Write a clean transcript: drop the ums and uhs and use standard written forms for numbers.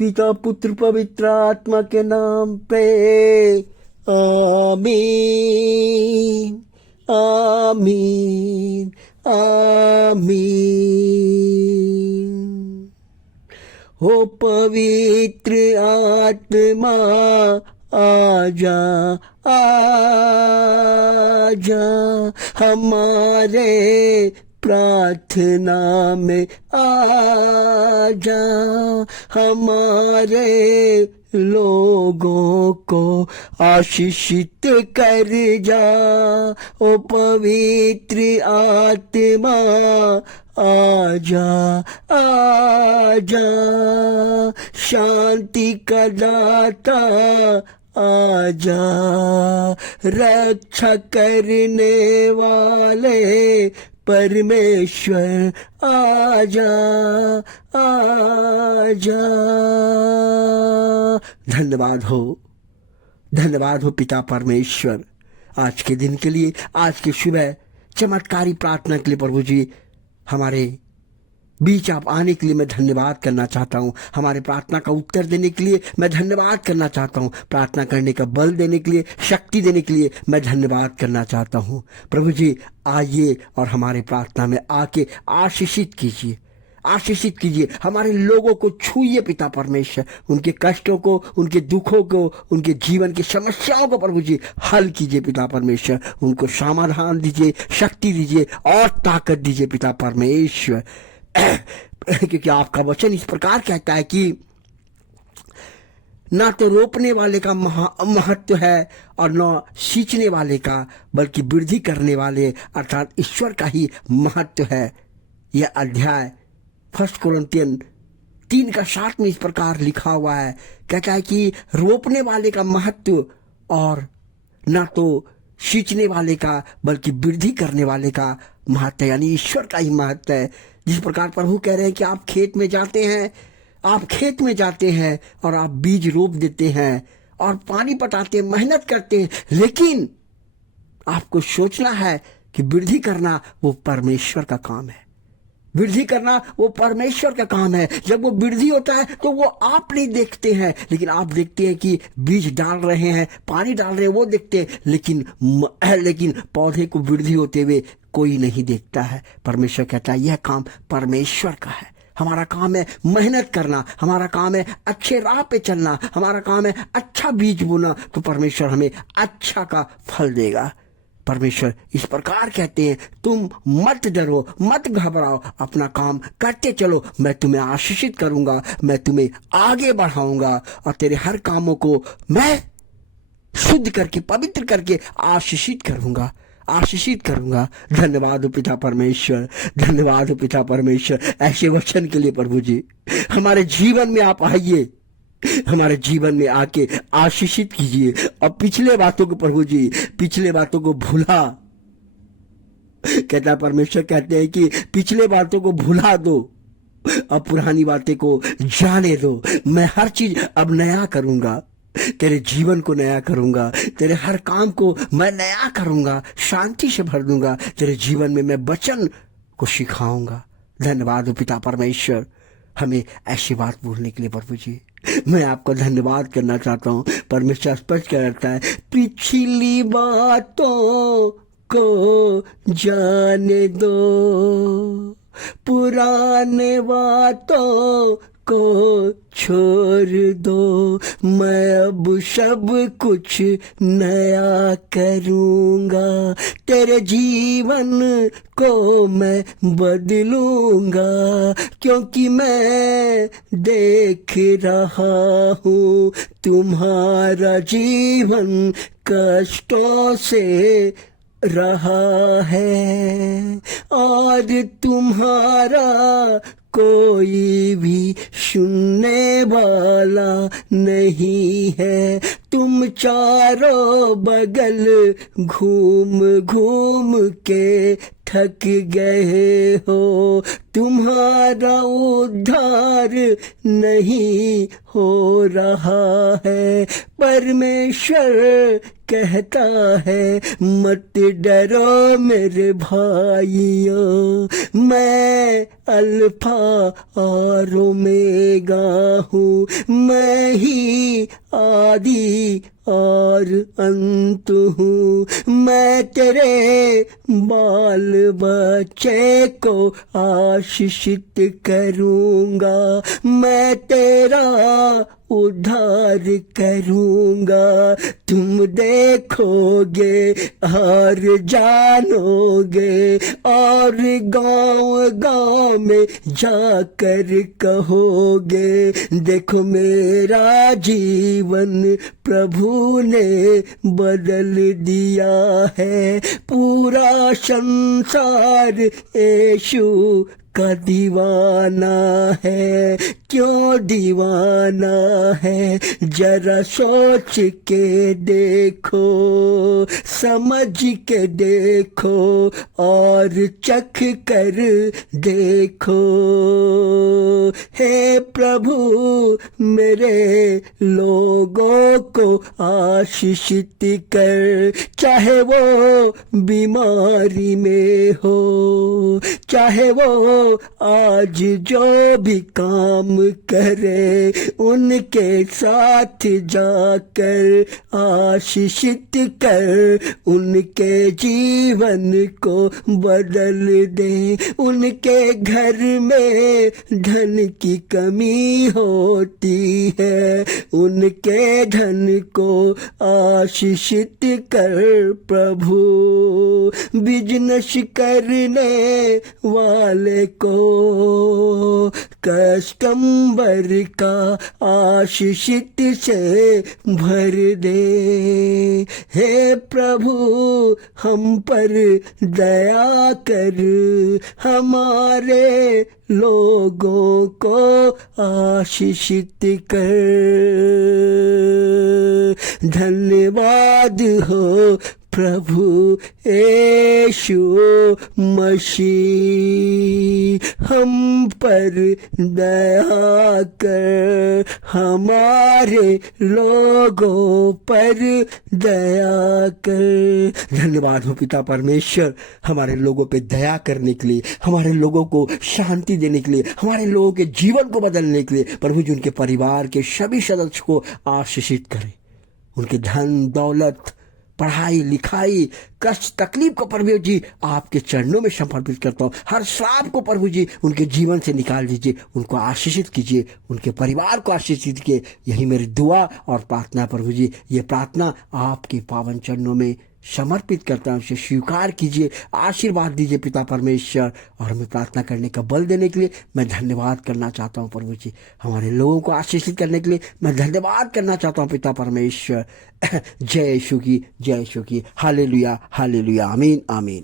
पिता पुत्र पवित्र आत्मा के नाम पे आमीन आमीन आमीन। हो पवित्र आत्मा आजा आजा हमारे प्रार्थना में आजा, हमारे लोगों को आशीषित कर जा। ओ पवित्र आत्मा आजा आजा, शांति का दाता आजा, रक्षा करने वाले परमेश्वर आजा आजा। धन्यवाद हो पिता परमेश्वर आज के दिन के लिए, आज की सुबह चमत्कारी प्रार्थना के लिए प्रभु जी हमारे बीच आप आने के लिए मैं धन्यवाद करना चाहता हूँ। हमारे प्रार्थना का उत्तर देने के लिए मैं धन्यवाद करना चाहता हूँ। प्रार्थना करने का बल देने के लिए, शक्ति देने के लिए मैं धन्यवाद करना चाहता हूँ। प्रभु जी आइए और हमारे प्रार्थना में आके आशीषित कीजिए, आशीषित कीजिए, हमारे लोगों को छूइए पिता परमेश्वर, उनके कष्टों को, उनके दुखों को, उनके जीवन की समस्याओं को प्रभु जी हल कीजिए पिता परमेश्वर, उनको समाधान दीजिए, शक्ति दीजिए और ताकत दीजिए पिता परमेश्वर। क्योंकि आपका वचन इस प्रकार कहता है कि ना तो रोपने वाले का महत्व है और न सींचने वाले का, बल्कि वृद्धि करने वाले अर्थात ईश्वर का ही महत्व है। यह अध्याय 1 कुरिन्थियन 3:7 में इस प्रकार लिखा हुआ है, कहता है कि रोपने वाले का महत्व और ना तो सींचने वाले का बल्कि वृद्धि करने वाले का महत्व, यानी ईश्वर का ही महत्व है। जिस प्रकार प्रभु कह रहे हैं कि आप खेत में जाते हैं, आप खेत में जाते हैं और आप बीज रोप देते हैं और पानी पटाते हैं, मेहनत करते हैं, लेकिन आपको सोचना है कि वृद्धि करना वो परमेश्वर का काम है। वृद्धि करना वो परमेश्वर का काम है। जब वो वृद्धि होता है तो वो आप नहीं देखते हैं, लेकिन आप देखते हैं कि बीज डाल रहे हैं, पानी डाल रहे हैं, वो देखते हैं, लेकिन पौधे को वृद्धि होते हुए कोई नहीं देखता है। परमेश्वर कहता है यह काम परमेश्वर का है। हमारा काम है मेहनत करना, हमारा काम है अच्छे राह पे चलना, हमारा काम है अच्छा बीज बोना, तो परमेश्वर हमें अच्छा का फल देगा। परमेश्वर इस प्रकार कहते हैं, तुम मत डरो, मत घबराओ, अपना काम करते चलो, मैं तुम्हें आशीषित करूंगा, मैं तुम्हें आगे बढ़ाऊंगा और तेरे हर कामों को मैं शुद्ध करके, पवित्र करके आशीषित करूंगा, आशीषित करूंगा। धन्यवाद हो पिता परमेश्वर, धन्यवाद हो पिता परमेश्वर ऐसे वचन के लिए। प्रभु जी हमारे जीवन में आप आइए, हमारे जीवन में आके आशीषित कीजिए और पिछले बातों को प्रभु जी, पिछले बातों को भुला, कहता परमेश्वर कहते हैं कि पिछले बातों को भुला दो, अब पुरानी बातें को जाने दो। मैं हर चीज अब नया करूंगा, तेरे जीवन को नया करूंगा, तेरे हर काम को मैं नया करूंगा, शांति से भर दूंगा, तेरे जीवन में मैं वचन को सिखाऊंगा। धन्यवाद हो पिता परमेश्वर हमें ऐसी बात बोलने के लिए। प्रभु जी मैं आपको धन्यवाद करना चाहता हूँ। परमेश्वर स्पष्ट करता है, पिछली बातों को जाने दो, पुराने बातों को छोड़ दो, मैं अब सब कुछ नया करूंगा, तेरे जीवन को मैं बदलूंगा, क्योंकि मैं देख रहा हूँ तुम्हारा जीवन कष्टों से रहा है और तुम्हारा कोई भी सुनने वाला नहीं है। तुम चारों बगल घूम घूम के थक गए हो, तुम्हारा उद्धार नहीं हो रहा है। परमेश्वर कहता है मत डरो मेरे भाइयों, मैं अल्फा और ओमेगा हूँ, मैं ही आदि और अंत हूँ। मैं तेरे बाल बच्चे को आशीषित करूँगा, मैं तेरा उद्धार करूँगा। तुम देखोगे और जानोगे और गाँव गाँव में जाकर कहोगे, देखो मेरा जीवन प्रभु ने बदल दिया है। पूरा संसार यीशु का दीवाना है। क्यों दीवाना है जरा सोच के देखो, समझ के देखो और चख कर देखो। हे प्रभु मेरे लोगों को आशीषित कर, चाहे वो बीमारी में हो, चाहे वो आज जो भी काम करे, उनके साथ जाकर आशीषित कर, उनके जीवन को बदल दे। उनके घर में धन की कमी होती है, उनके धन को आशीषित कर प्रभु। बिजनेस करने वाले को कस्टमर का आशीषित से भर दे। हे प्रभु हम पर दया कर, हमारे लोगों को आशीषित कर। धन्यवाद हो प्रभु यीशु मसीह, हम पर दया कर, हमारे लोगों पर दया कर। धन्यवाद हो पिता परमेश्वर हमारे लोगों पे दया करने के लिए, हमारे लोगों को शांति देने के लिए, हमारे लोगों के जीवन को बदलने के लिए। प्रभु जी उनके परिवार के सभी सदस्य को आशीषित करें, उनके धन दौलत, पढ़ाई लिखाई, कष्ट तकलीफ को प्रभु जी आपके चरणों में समर्पित करता हूँ। हर श्राप को प्रभु जी उनके जीवन से निकाल दीजिए, उनको आशीषित कीजिए, उनके परिवार को आशीषित कीजिए। यही मेरी दुआ और प्रार्थना प्रभु जी। ये प्रार्थना आपके पावन चरणों में समर्पित करता हूँ, उसे स्वीकार कीजिए, आशीर्वाद दीजिए पिता परमेश्वर। और हमें प्रार्थना करने का बल देने के लिए मैं धन्यवाद करना चाहता हूँ प्रभु जी। हमारे लोगों को आशीषित करने के लिए मैं धन्यवाद करना चाहता हूँ पिता परमेश्वर। जय यीशु की, जय यीशु की। हालेलुया हालेलुया, आमीन आमीन।